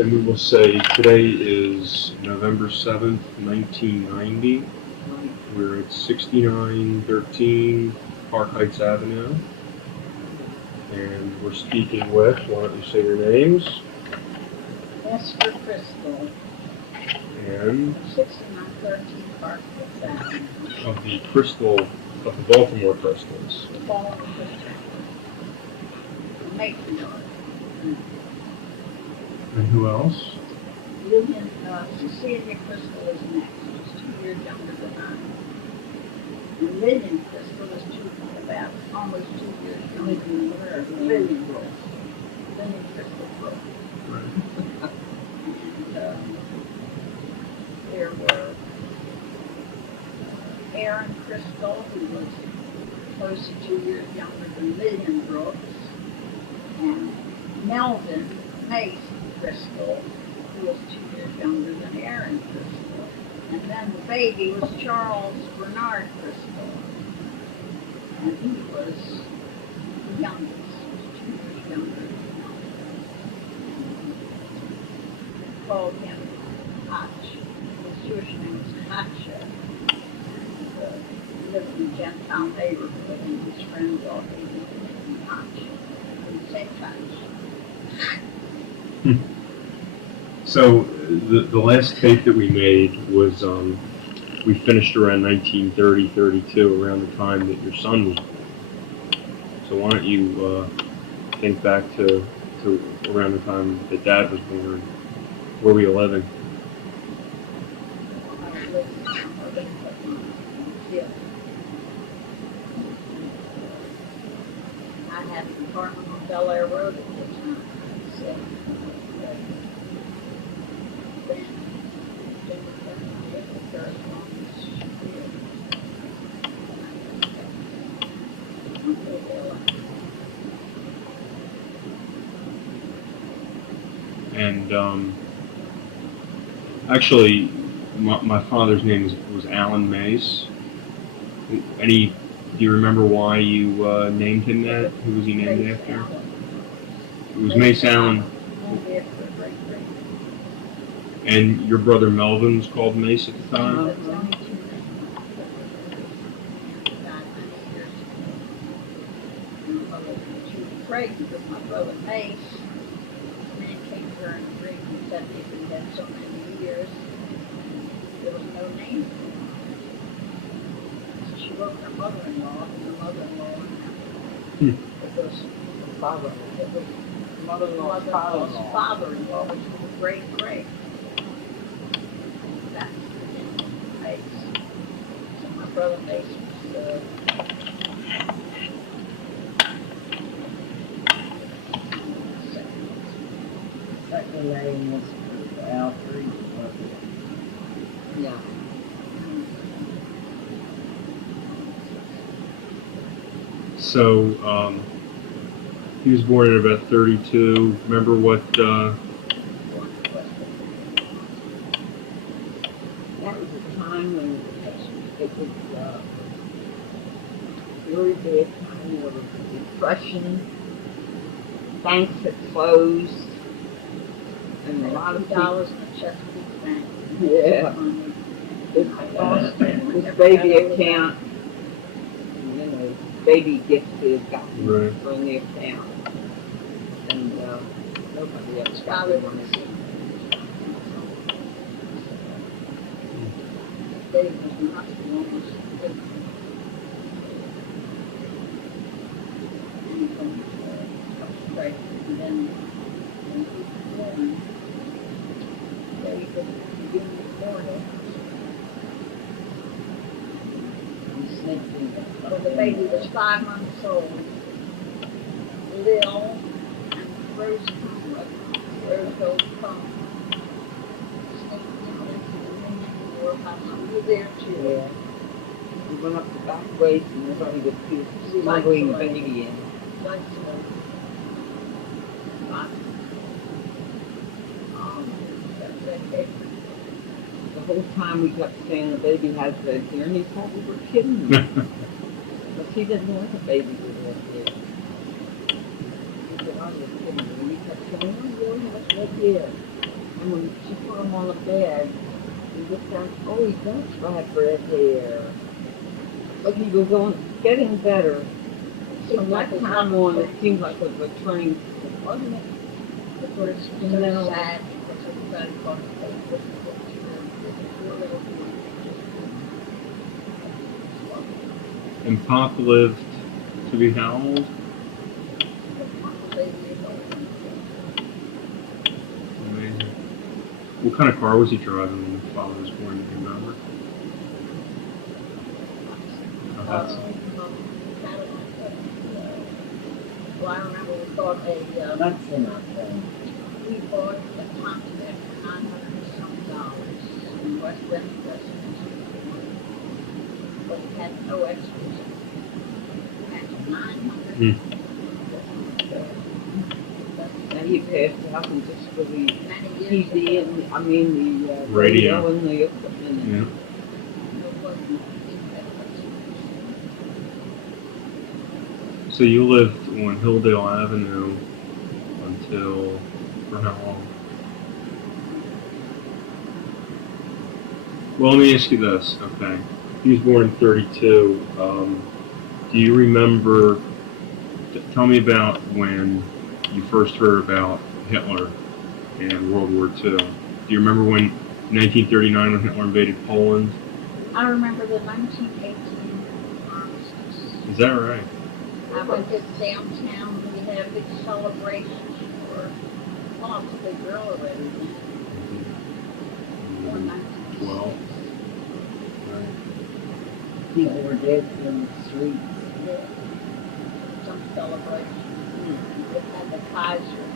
then we will say today is November 7th, 1990. We're at 6913 Park Heights Avenue. And we're speaking with, why don't you say your names? Esther Crystal. And 6913 Park Heights Avenue. of the Baltimore Crystals. The Baltimore Crystal. The matriarch. And who else? Lillian, Cecilia Crystal is next. She's 2 years younger than I am. And Lillian Crystal is about almost 2 years younger than her. Lillian Crystal. Lillian Crystal Brooks. Right. And there were Aaron Crystal, who was close to 2 years younger than Lillian Brooks, and Melvin Mace Crystal, who was 2 years younger than Aaron Crystal. And then the baby was Charles Bernard Crystal, and he was the youngest, 2 years younger than Melvin. And called him Hutch. His Jewish name was Hutcha. He lived in a Gentile neighborhood, and his friends all gave him the name Hutch. And he said Hutch. So the last tape that we made was we finished around 1930, 32, around the time that your son was born. So why don't you think back to around the time that Dad was born? Where were you living? I was living in Harvard, yeah. I had an apartment on Bel Air Road at the time. So, then, And actually, my father's name was Alan Mace. Do you remember why you named him that? Who was he named after? It was Mace Allen. And your brother Melvin was called Mace at the time? Pregnant with my brother Mace. The man came to her and agreed and said if we had so many years, there was no name for him. So she wrote her mother-in-law, and her mother-in-law it was Father. it was Mother-in-law's mother-in-law's father-in-law, which was a great. That's the name of Mace. So my brother Mace was Second name was Alfred. Yeah. So he was born at about 32. Remember what? That was a time when it was very bad time of the Depression. Banks had closed, and a lot of people. $50 in the Chesapeake Bank. Yeah. This baby account, you know, baby gifts they had gotten Right. from the account. And nobody else got Father it. was Dave was in the hospital almost and then when he was born, Dave was beginning to Florida. When the baby was 5 months old, Lil and Rose Gold phone sneaked into the Union War house. We were there too. Yeah. We went up the back ways and everybody was smuggling the baby in. Like so. The whole time we kept saying the baby has red hair, and he thought we were kidding him. But he didn't want the baby with red hair. He said, I was kidding him. And we kept saying, oh, you really have red hair. And when she put him on the bed, he looked down, oh, he does have red hair. But he was getting better. From that time on, it seemed like it was a turning, wasn't it? Of course, it's so sad because everybody thought they was the poor little boy. And Pop lived to be how old? Amazing. What kind of car was he driving when your father was born? Do you remember? Oh, that's Well, I remember we bought That's enough then. we bought a Continental for $900 and some in West Memphis. But it had no extras. It had $900. And he passed out and just for the Many years TV ago. and, I mean, the Radio. and the equipment. yeah. It wasn't So you lived on Hilldale Avenue until, for how long? Well, let me ask you this, okay? He was born in 32. Do you remember, tell me about when you first heard about Hitler and World War II. Do you remember when, 1939, when Hitler invaded Poland? I remember the 1918 armistice. Is that right? I went to downtown, we had a big celebration for, well, I was a big girl already then. Or 19. Well, right. People were dancing in the streets. Yeah. Some celebration. It had the Kaiser.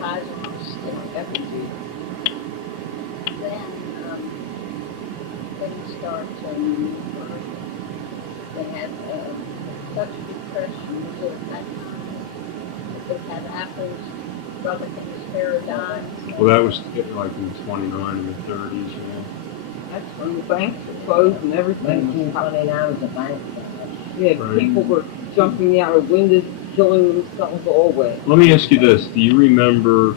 Kaiser on a stick every year. Then things started changing. They had such a depression was at that time. They had apples, brother King's Paradise. Well, that was like in 29 in the 30s, you know. That's when the banks were closed and everything. 1929 was a bank crash. Yeah, Right. people were jumping out of windows, killing themselves always. Let me ask you this. Do you remember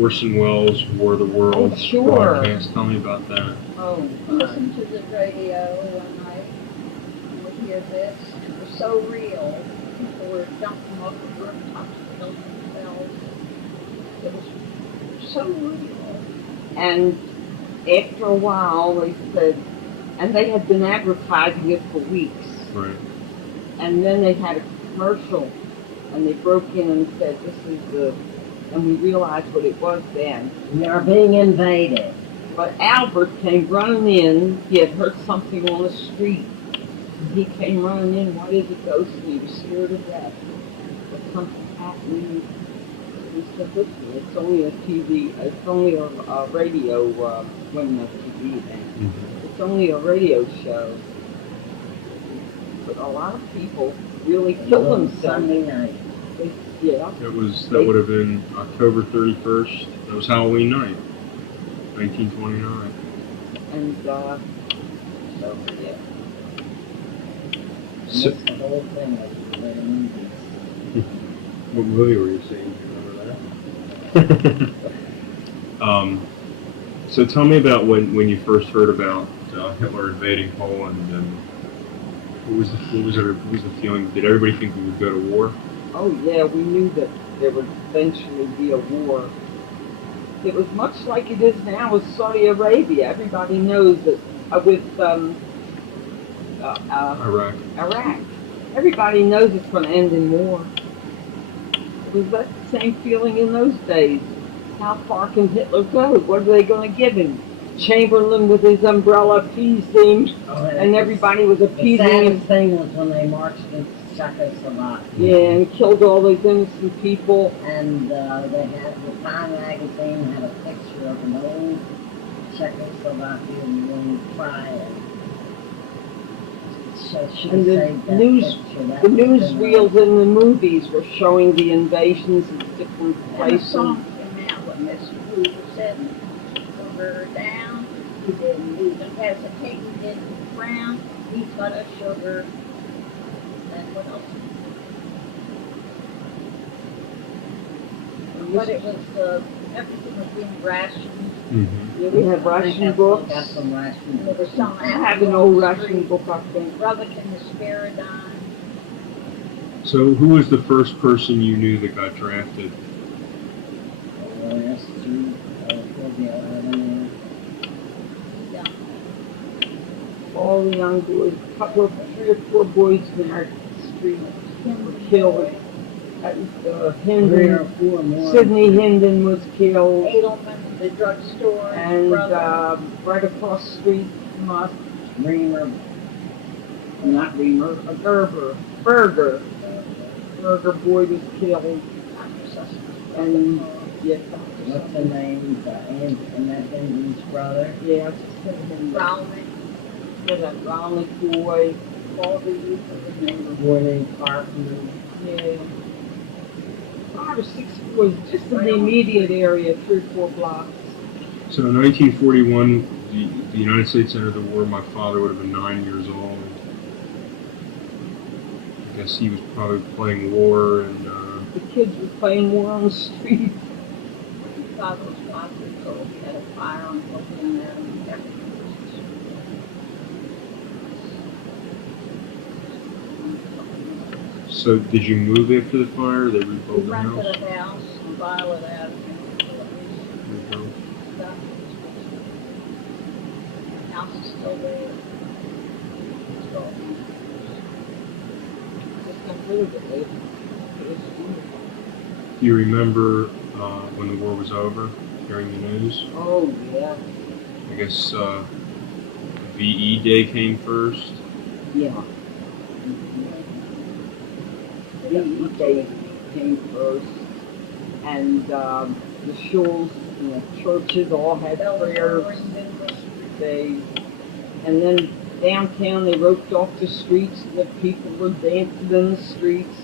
Orson Welles' War of the Worlds Oh, sure. broadcast? Tell me about that. Oh, Listen to the radio one night and would hear this. It was so real. People were jumping off the rooftops to kill themselves. It was so real. and after a while they said, and they had been advertising it for weeks, Right. and then they had a commercial, and they broke in and said, this is the, and we realized what it was then. We are being invaded. But Albert came running in, he had heard something on the street. He came running in, what is it, ghost? And he was scared to death. But something happened. He said, listen, it's only a TV, it's only a radio, wasn't a TV then. Mm-hmm. It's only a radio show. But a lot of people really killed On themselves. Sunday night. Yeah. That would have been October 31st. That was Halloween night, 1929. And, so, yeah. So, Missed the whole thing of the movies. what movie were you seeing? Do you remember that? So tell me about when you first heard about Hitler invading Poland, and what was the feeling? Did everybody think we would go to war? Oh yeah, we knew that there would eventually be a war. It was much like it is now with Saudi Arabia. Everybody knows that with Iraq. Iraq. Everybody knows it's going to end in war. Was that the same feeling in those days? How far can Hitler go? What are they going to give him? Chamberlain with his umbrella appeased him, and everybody was The appeasing him. saddest thing was when they marched against Czechoslovakia. Yeah, and killed all those innocent people. And they had, the Time magazine had a picture of an old Czechoslovakian woman crying. So she And the saved that news- picture. That The would've been newsreels in the movies were showing the invasions of different And a places. song came out when Miss Hoover said, "Put her down, he didn't even hesitate, he didn't frown, he's got a sugar." And what else? But it was the everything was being rationed. Mm-hmm. Yeah, we had I think ration that's books. got some ration And there were books. some I have an old ration book, I think. Brotherton, the Spiridon. So who was the first person you knew that got drafted? That's true. Maybe 11 Yeah. All the young boys, a couple of 3 or 4 boys in our street were killed. That was 3 or Hendon, 4 more. Sidney Hendon was killed. Edelman, the drugstore, And brother. right across the street from us, Reamer. Not Reamer. a Berger boy was killed. And yeah, What's the name? And that Hendon's brother. yeah, Browning, that Bromley boy. all the youth of the A neighborhood. boy named Carpenter. Yeah. 5 or 6 boys just in the immediate area, 3 or 4 blocks. So in 1941, the United States entered the war. My father would have been 9 years old. I guess he was probably playing war, and The kids were playing war on the street. My father was 5 years old. He had a firearm open there and everything. so did you move after the fire? They We rebuilt the rented house. a house on Violet Avenue. There you go. The house is still there. It's all- Just got rid of it later. It was beautiful. Do you remember when the war was over, hearing the news? Oh, yeah. I guess VE Day came first. Yeah. VE Day came first, and the schools and the churches all had prayers days. And then downtown they roped off the streets, and the people were dancing in the streets.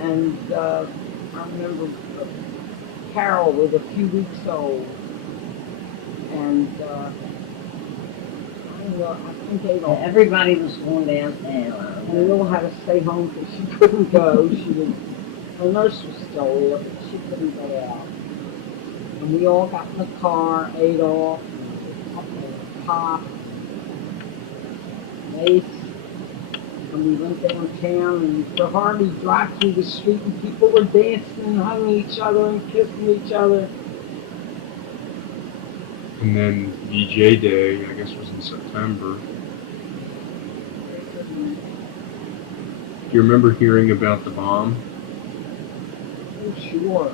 And I remember Carol was a few weeks old, and I don't know, I think they all. Everybody was going downtown. And Lil had to stay home because she couldn't go. Her nurse was still there, but she couldn't go out. And we all got in the car, Adolf, Pop, Mace, and we went downtown and you could hardly drive through the street and people were dancing and hugging each other and kissing each other. And then VJ Day, I guess, was in September. Do you remember hearing about the bomb? Oh, sure.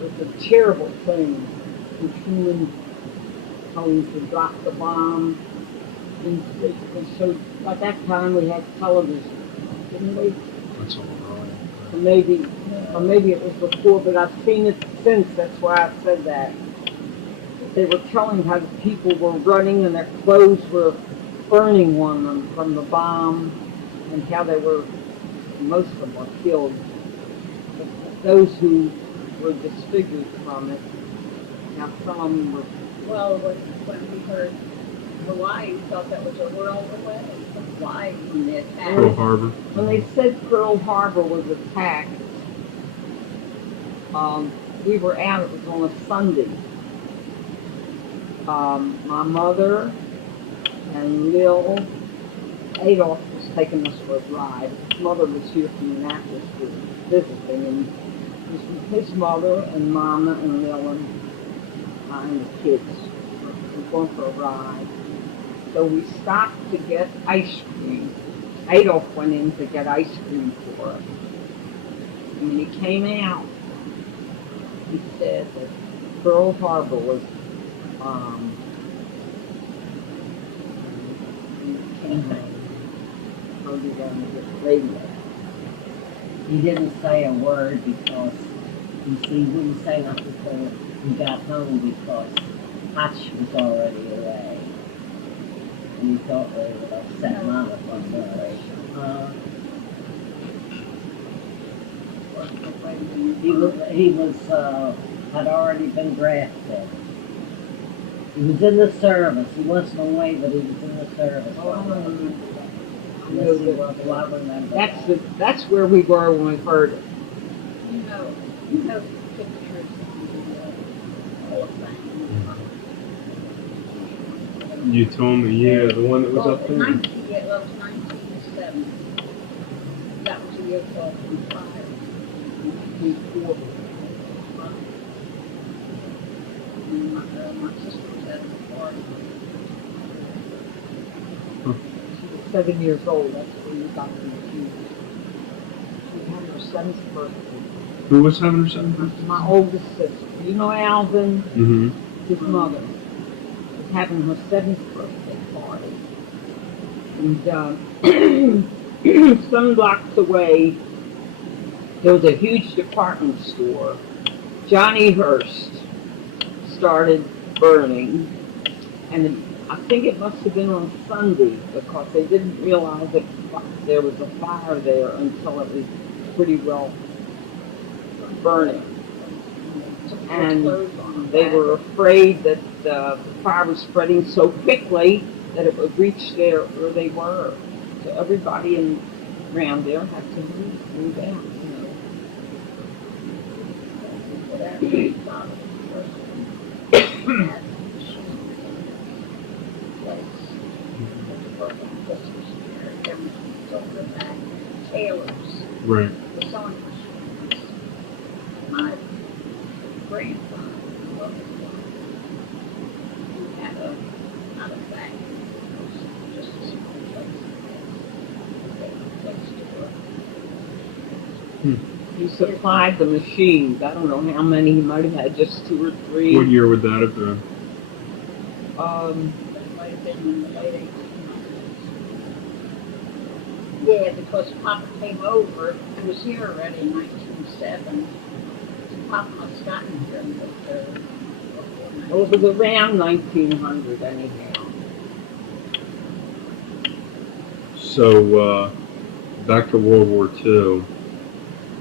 It was a terrible thing when Truman told to drop the bomb. And it was so, at that time we had television, didn't we? That's all right. Or maybe it was before, but I've seen it since, that's why I said that. They were telling how the people were running and their clothes were burning on them from the bomb, and how they were, most of them were killed. But those who were disfigured from it, now some of them were, Well, when we heard Hawaii, we thought that was a world away from Hawaii when they attacked. Pearl Harbor. when they said Pearl Harbor was attacked, we were out, it was on a Sunday. My mother and Lil, Adolf was taking us for a ride. His mother was here from Annapolis visiting, and it was with his mother and Mama and Lil and the kids. We were going for a ride. So we stopped to get ice cream. Adolf went in to get ice cream for us. And when he came out, he said that Pearl Harbor was He didn't say a word because, you see, he wouldn't say nothing until we got home because Hutch was already away. And he thought they would upset Mama for He was, had already been drafted. He was in the service. He wasn't away, but he was in the service. Oh, I don't remember that. Yes, he was. Well, I remember that. That's where we were when we heard it. You know, You know, pictures on the Hall of Fame. You told me, yeah, the one that was Well, up there. 1970. That was the year called from fire. 1940. And my sister was at the party. She was 7 years old, that's where you got confused. She had her son's birthday. Who was having her son? My oldest sister, you know Alvin, Mm-hmm. his mother, was having her 7th birthday party. And some blocks away, there was a huge department store. Johnny Hurst started burning, and I think it must have been on Sunday because they didn't realize that there was a fire there until it was pretty well burning. And they were afraid that the fire was spreading so quickly that it would reach there where they were. So everybody around there had to move out, Taylor's, Right. the sewing machines. My grandfather loved it. He had not a factory, it was just a small place. He supplied the machines. I don't know how many. He might have had just 2 or 3. What year would that have been? It might have been in the late 1800s. Yeah, because Papa came over and was here already in 1907. Papa must have gotten here in the Well, it was around 1900 anyhow. So, back to World War II.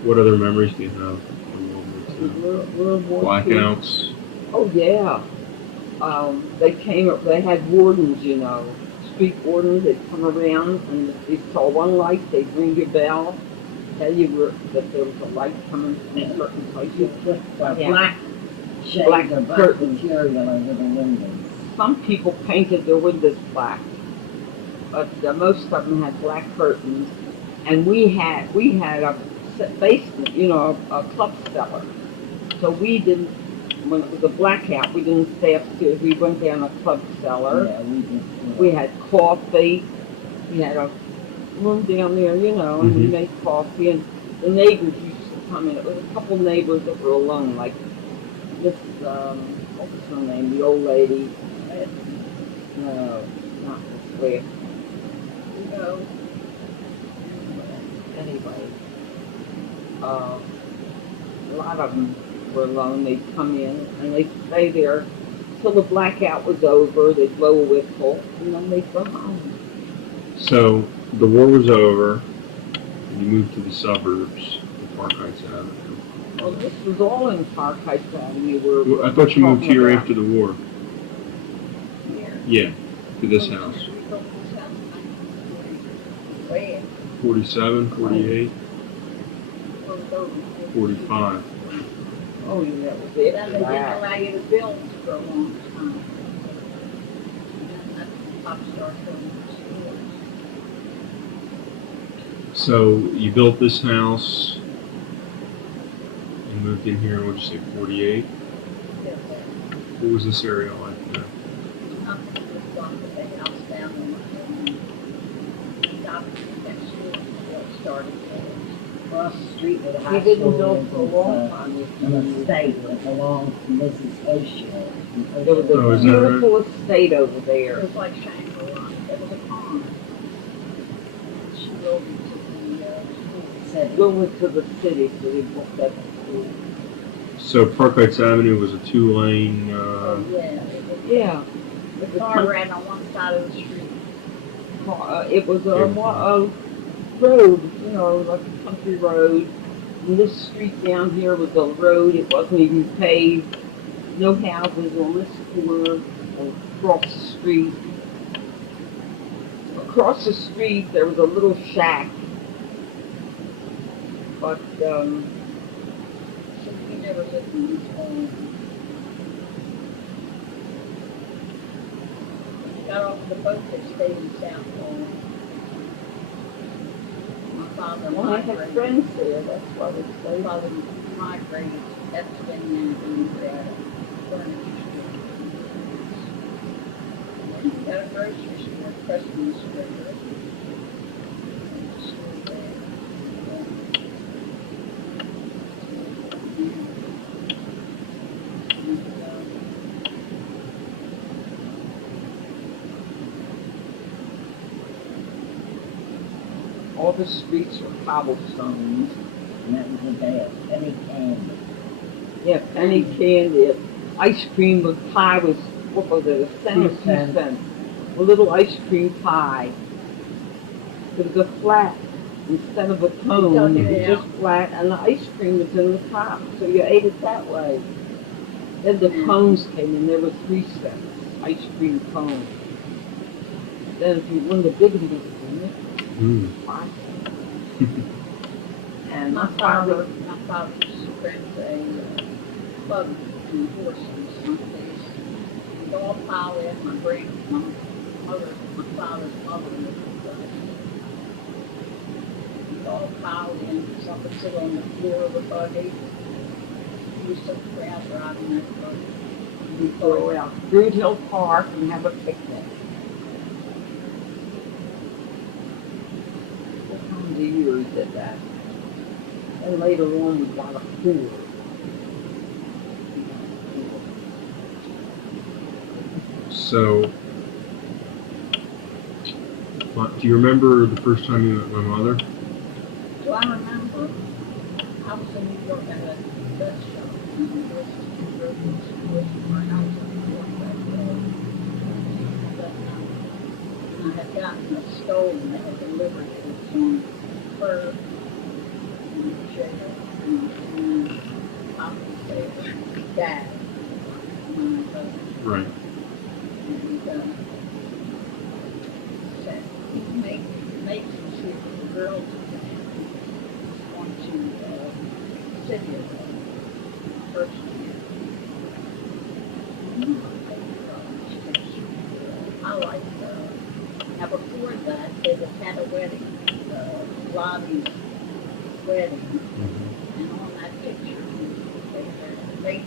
What other memories do you have from World War World War II? II. Blackouts. Oh yeah. They had wardens, street wardens. They'd come around, and if they saw one light, they'd ring your bell, tell you that there was a light coming from a certain place. You put Yeah. black shades Black of black curtains. material over the windows. Some people painted their windows black, but most of them had black curtains. And we had a basement, a club cellar. So we didn't, when it was a blackout, we didn't stay upstairs. We went down a club cellar. Yeah, We had coffee. We had a room down there, and we made coffee. And the neighbors used to come in. It was a couple neighbors that were alone, like this, what was her name? The old lady. No, not this way. Anyway, a lot of them were alone. They'd come in and they'd stay there till the blackout was over. They'd blow a whistle and then they'd go home. So, the war was over, and you moved to the suburbs, the Park Heights Avenue. Well, this was all in Park Heights Avenue. I thought you moved here talking after the war. Here. Yeah, to this house. 47, 48, 45. Oh, yeah, that was Then it. they didn't allow you to build for a long time. And then Papa started building stores. So, you built this house, you moved in here, what'd you say, 48? What was this area like then? Nothing was done with the house down in the next year before it started. across the street where the He high didn't school build is, for a long time. an estate that belongs to Mrs. O'Shea. There was Oh, a is that right? beautiful estate over It there. was like Shangri-La. It was a pond. She built it to the school. Said, Going to the city, so they walked up to school. So, Park Heights Avenue was a 2-lane, Yeah. The car ran on one side of the street. It was a road, like a country road. And this street down here was a road. It wasn't even paved. No houses on this corner or across the street. Across the street, there was a little shack. But Got off the boat, they stayed in South Florida. My father Well, I had migrated. friends there, that's why they My say. father migrated to Pennsylvania and we had a furniture store. And then we got a grocery store, Christmas River. Store there. All the streets were cobblestones. And that was the day of penny candy. Yeah, penny candy. Ice cream with pie was, what was it, a cent or 2 2 cents? A little ice cream pie. It was a flat instead of a cone. It was Yeah. just flat, and the ice cream was in the top, so you ate it that way. Then the cones came in. There were 3 cents ice cream cones. Then if you wanted the big ones, Mm. 5 cents. And My father runs a club in horses. We'd all pile in. My father's mother lived with us. We'd all pile in. Some would sit on the floor of the buggy. We used to crowd riding that buggy. We go out Brood Hill Park and have a picnic. What time of the year we did that? And later on we got a pool. So, do you remember the first time you met my mother? So I remember I was in New York at a Dutch shop. And there was this was where I was in New York that day. And I had gotten a stove and they had delivered it from her and jail and I was there, Dad, and my husband. Right. And said, make some sweet for the girls want to sit here first year. I like now before that they had had a wedding, Lottie's wedding, and on that picture they had Mace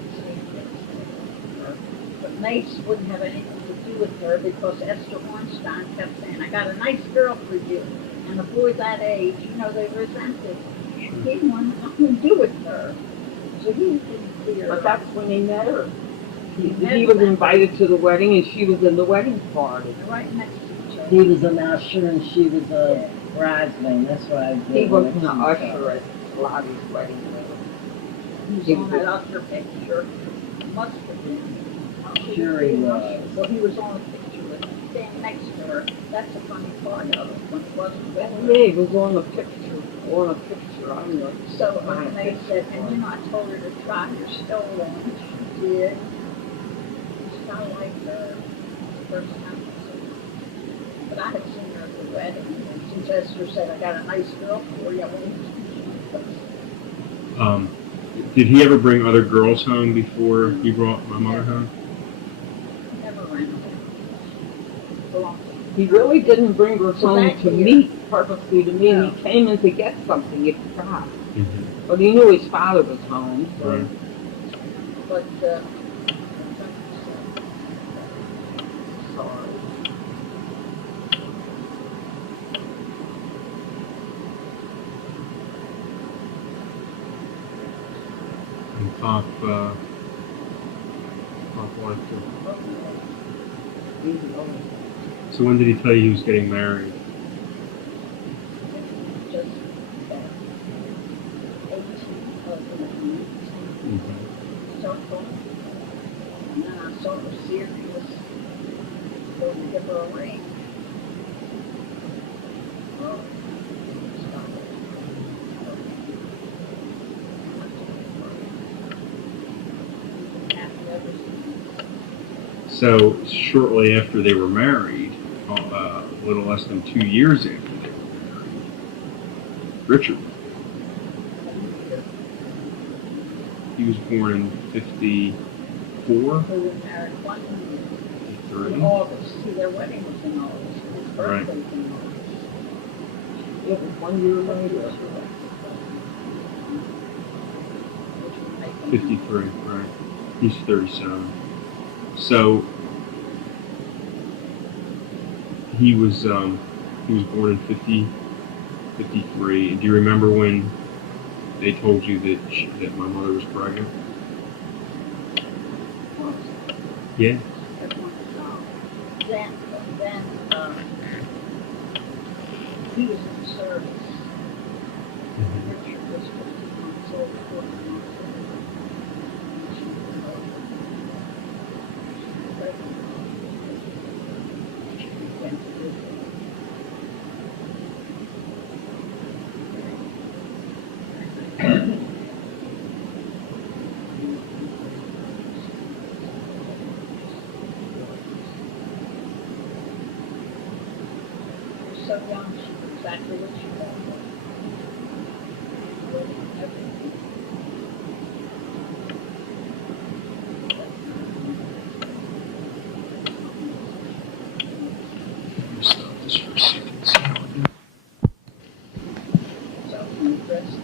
but Mace wouldn't have anything to do with her because Esther Ornstein kept saying, I got a nice girl for you. And a boy that age, they resented. He didn't want nothing to do with her. So he didn't see her. But that's when he met her. He met was them. invited to the wedding and she was in the wedding party. They're right next to each other. He was an usher and she was a bridesmaid. That's what I did. He wasn't an usher at Lottie's wedding. He was on that usher picture. Must have been. Sure he was. Well, he was on a picture with standing next to her. That's a funny part of it. When it wasn't with her. Yeah, he was on the picture. I don't know. So when they said, and I told her to try your stove on, and she did. She kind of liked her the first time I seen her. But I had seen her at the wedding. And since Esther said, I got a nice girl for you, I won't. Did he ever bring other girls home before he brought my mother home? Never ran away. He really didn't bring her So home that to year- meet, purposely to meet. No. He came in to get something, he forgot. But he knew his father was home, so. Right. But, Sorry. And Pop wanted to. He's old. So when did he tell you he was getting married? just that 18 of them. Circle. And then I saw her serious. Going to give her a ring. Oh, stop it. After everything. So shortly after they were married, a little less than 2 years after they were married, Richard. He was born in 54, Who were married 1 year. In 3. August. See, their wedding was in August. His Right. birthday was in August. It was 1 year later. Which would make him 53, right. He's 37. So he was born in 53. And do you remember when they told you that my mother was pregnant? Yeah. Then he was in the service. Richard was 15 months old, 14 months old. She was pregnant. She went to visit. So young, she knew exactly what she wanted. Everything. Stop this for a second. See how we do. So when the rest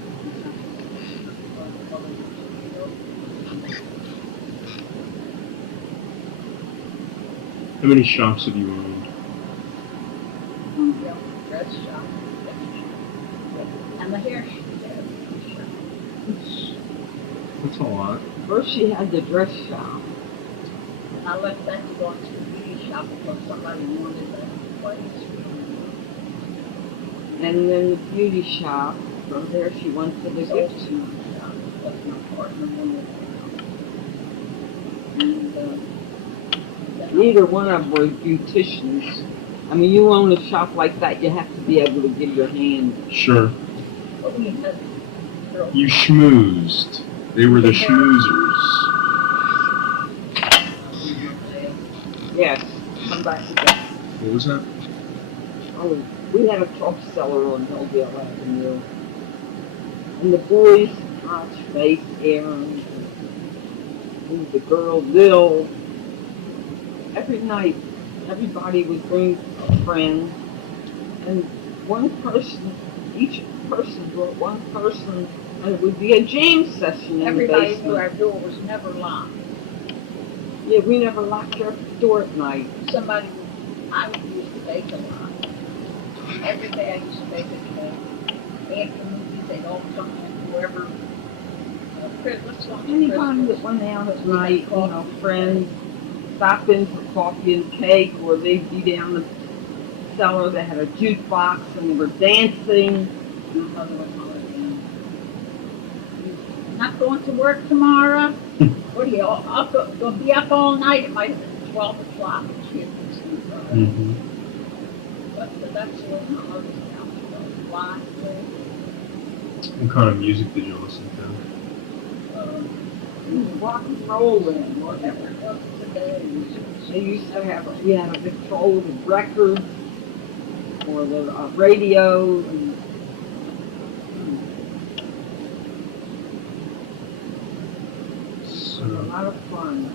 How many shops have you owned? dress shop, and the hair shop. That's a lot. First she had the dress shop. And I left that to go into the beauty shop because somebody wanted that place. And then the beauty shop. From there she went to the gift shop. That's my partner wanted that. And Neither one of them were beauticians. I mean, you own a shop like that, you have to be able to give your hand. Sure. but we had girls. You schmoozed. They were the schmoozers. Yes, come back again. What was that? Oh, we had a truck seller on Hillville Avenue. And the boys, Hotch, Faith, Aaron, and the girl, Lil, every night, everybody would bring a friend. And one person, each person brought one person, and it would be a jam session in Everybody the knew our basement. door was never locked. Yeah, we never locked our door at night. Somebody, I used to bake a lot. Every day I used to bake a cake. After movies, they'd all come in, whoever, let's go to Anybody that Christmas. went out at night, you know, friends, stop in for coffee and cake, or they'd be down the cellar, they had a jukebox, and they were dancing. My mother would holler down. Not going to work tomorrow? What are you, I'll go be up all night. It might have been 12 o'clock and she had been asleep already. Mm-hmm. But that's the way my mother's house was. Lively. What kind of music did you listen to? Rock and roll then. Whatever it was today. They used to have, we had a control of the records, or the radio, and it was a So, lot of fun.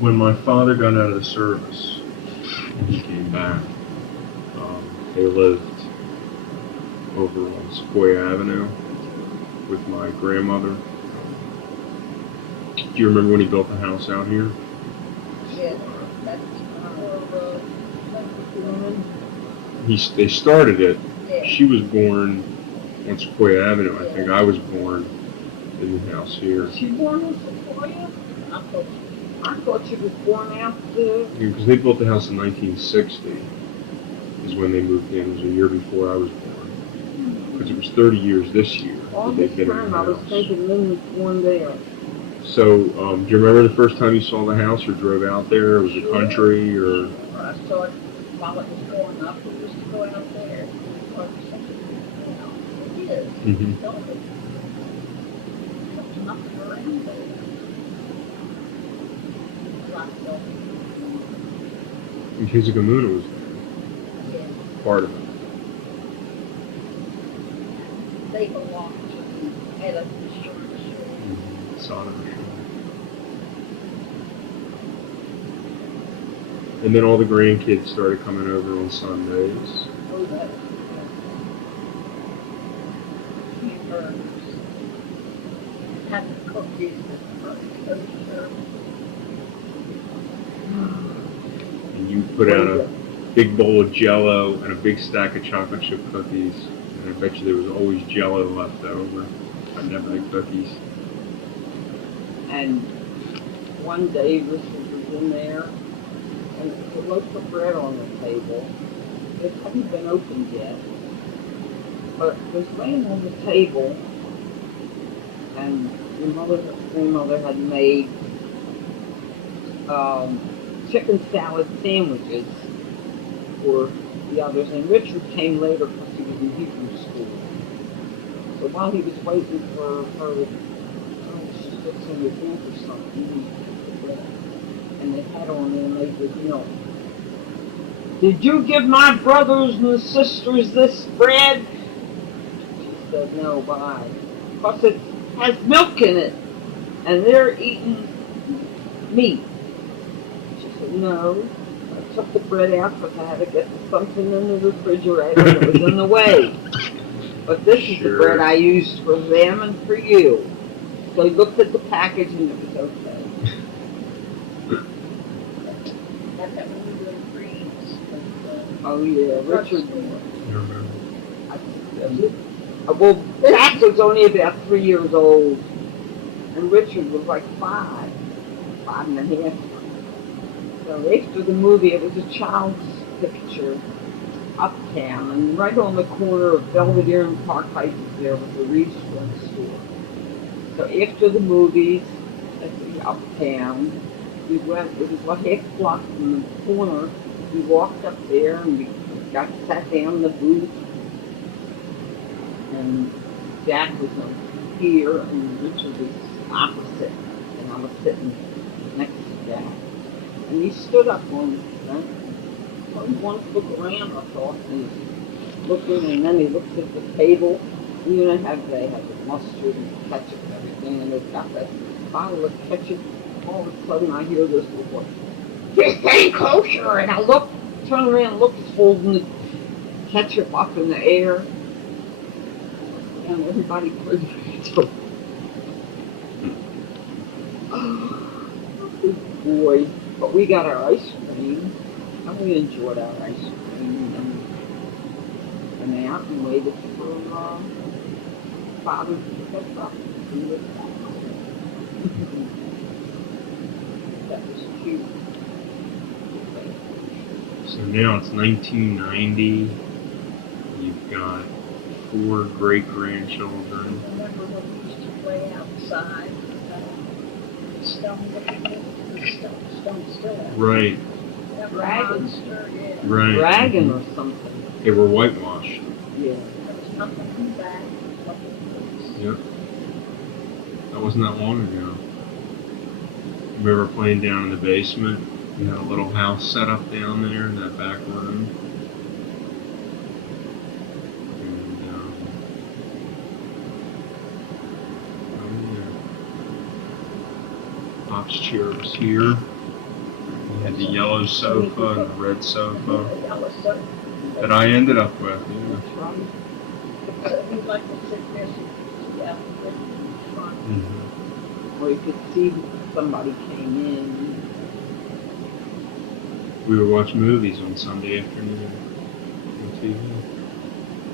when my father got out of the service and he came back, they lived over on Sequoia Avenue with my grandmother. Do you remember when he built the house out here? Yeah, that's They started it. yeah. She was born on Sequoia Avenue. I think I was born in the house here. She born in Sequoia? I thought she was born after. Because they built the house in 1960 is when they moved in. It was a year before I was born. Because it was 30 years this year All that they've this been in time the I was house. thinking Lynn was born there. So, do you remember the first time you saw the house or drove out there? Was it country or? I saw it while it was going up. We used to go out there. It is. Mhm. There's nothing around there. And Kizigamuna was there, Yeah. part of it. they belonged to the head of the church. Saw them. And then all the grandkids started coming over on Sundays. Oh, that kippers. Had the cookies at the first toaster. And you put out a big bowl of Jell-O and a big stack of chocolate chip cookies. And I bet you there was always Jell-O left over. I never had cookies. And one day Richard was in there, and there was a loaf of bread on the table. It hadn't been opened yet, but it was laying on the table, and your grandmother had made chicken salad sandwiches for the others, and Richard came later because he was in Hebrew school. So while he was waiting for her, fixing your drink or something, and they had on there and they said, you know, did you give my brothers and sisters this bread? She said, no, why? Because it has milk in it, and they're eating meat. She said, no. I took the bread out because I had to get something in the refrigerator and it was in the way. But this is the bread I used for them and for you. So he looked at the package and it was okay. That's that when we were in Greece. Oh yeah, Richard. Well, Jack was only about 3 years old, and Richard was like 5 and a half. So after the movie, it was a child's picture uptown, and right on the corner of Belvedere and Park Heights there was a restaurant store. So after the movies, at the uptown, we went, it was like half block from the corner. We walked up there and we sat down in the booth. And Jack was here and Richard was opposite. And I was sitting next to Jack. And he stood up on one foot around, I thought, and he was looking, and then he looked at the table. You know how they have the mustard and ketchup and everything, and they've got that bottle of ketchup. All of a sudden I hear this voice, "This ain't kosher!" And I turn around and look, he's holding the ketchup up in the air. And everybody put it Oh, good boy. But we got our ice cream, and we enjoyed our ice cream, and went out and waited for Father to pick us up. And we went back home. That was cute. So now it's 1990. You've got 4 great-grandchildren. Remember when we used to play outside? Stone still out. Right, That Dragon. monster, yeah. right. Dragon or something. They were whitewashed. Yeah. There was nothing in the back. Yep. That wasn't that long ago. Remember playing down in the basement? You had a little house set up down there in that back room. And, Pop's chair was here. We had the yellow sofa and the red sofa that I ended up with. Yeah. That's right. So we'd like to sit there, yeah, with the front. Or you could see somebody came in. We would watch movies on Sunday afternoon on TV.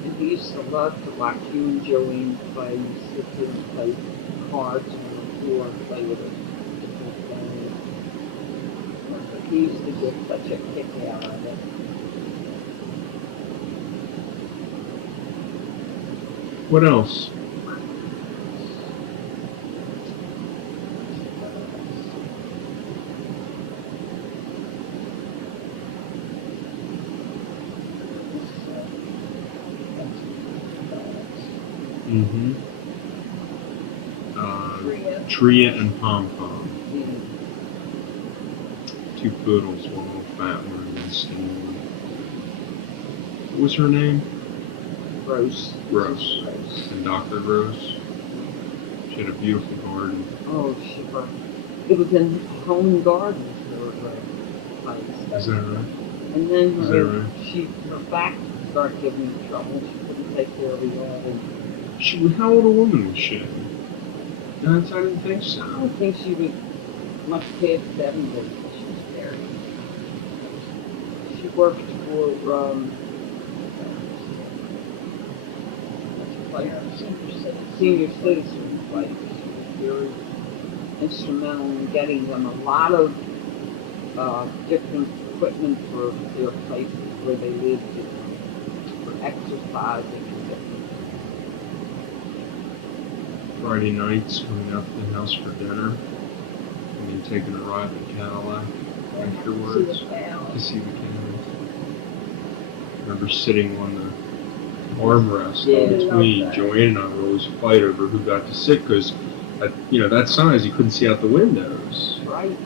And he used to love to watch you and Joanne play. You sit there and play cards on the floor and play with us. He used to get such a kick out of it. What else? Mm-hmm. Tria and Pom Pom. Yeah. 2 poodles, one little fat one and one skinny one. What was her name? Gross. Gross. Gross. And Dr. Gross. She had a beautiful garden. Oh, she was. It was in Home and Gardens. They were great place. Is that right? And then Is that right? her back started giving her trouble. She couldn't take care of the yard. How old a woman was she? No, I didn't think I so. don't think she was much past 70. She was very. She worked for senior citizen place. She was very instrumental in getting them a lot of different equipment for their places where they lived, for exercising and different. Friday nights coming out to the house for dinner, and then taking a ride in the Cadillac afterwards to see the cows. I remember sitting on the armrest in between. Joanne and I would always fight over who got to sit because, that size you couldn't see out the windows. Right.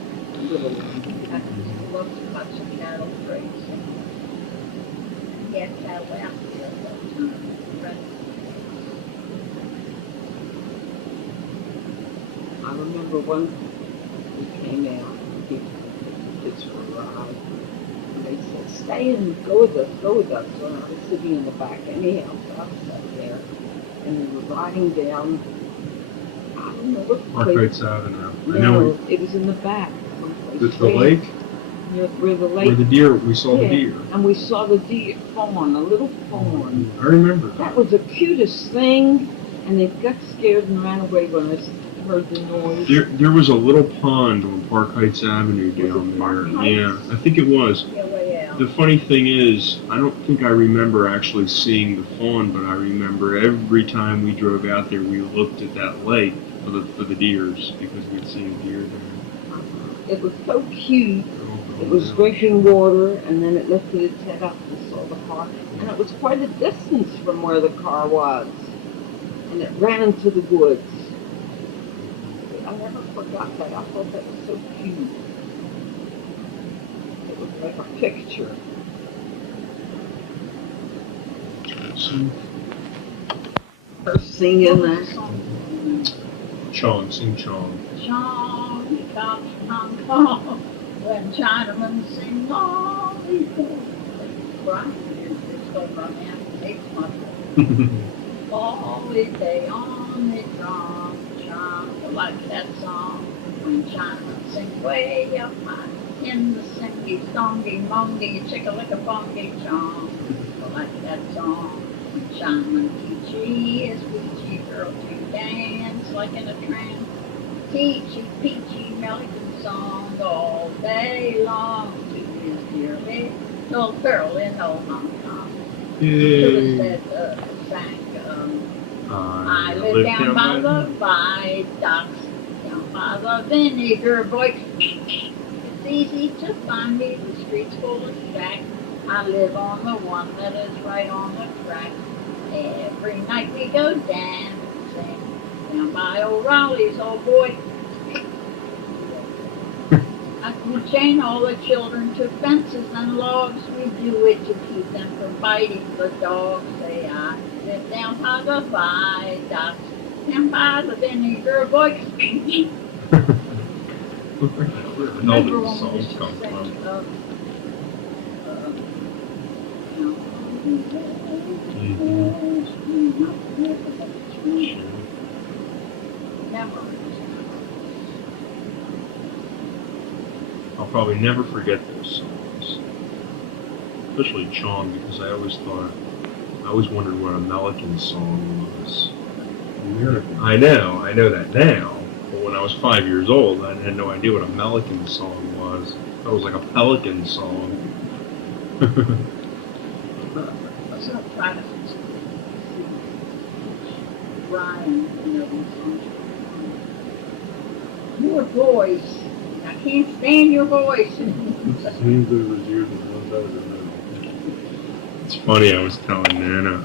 Little one. I just love to watch the cattle graze. He had cattle out there all the time. I remember one we came out and he took the kids for a ride. And they said, stay and go with us, go with us. So I was sitting in the back anyhow, so I sat there. And we were riding down, I don't know what place. Archites Avenue. I know No, it was in the back. someplace. the lake, Where the lake. where the deer, we saw the Yeah. deer. And we saw the deer fawn, a little fawn. I remember That that. was the cutest thing. And they got scared and ran away when they heard the noise. There was a little pond on Park Heights Avenue down Park there. Heights? Yeah, I think it was. Yeah, way out. The funny thing is, I don't think I remember actually seeing the fawn, but I remember every time we drove out there, we looked at that lake for the deers because we'd seen deer there. It was so cute. It was drinking water, and then it lifted its head up and saw the car. And it was quite a distance from where the car was. And it ran into the woods. I never forgot that. I thought that was so cute. It was like a picture. Her singing that. Chong, sing Chong. Chong, chong, chong, chong. When Chinamen sing long, they cry. It's going to run out. Takes much. Holiday on the drum, chong. I like that song. When Chinamen sing way up high in the singy, songy, mongy, chicka-licka-bongy chong. I like that song. When Chinamen teach ye as peachy girl to dance like in a trance. Teachy, peachy, Melican song all day long to his dear little girl in old Hong Kong. Yay. Sang, I I live down by the viaducts, down by the vinegar boy. It's easy to find me, the street's full of shacks. I live on the one that is right on the track. Every night we go dancing down by O'Reilly's, old boy. I can chain all the children to fences and logs. We do it to keep them from biting the dogs. Say I live down by the viaducts, down by the vinegar boy. Know where the songs come from. I'll probably never forget those songs, especially Chong, because I always wondered what a Melican song was. I know that now, but when I was 5 years old, I had no idea what a Melican song was. It was like a pelican song. So try to Brian, your voice. I can't stand your voice. It's funny, I was telling Nana,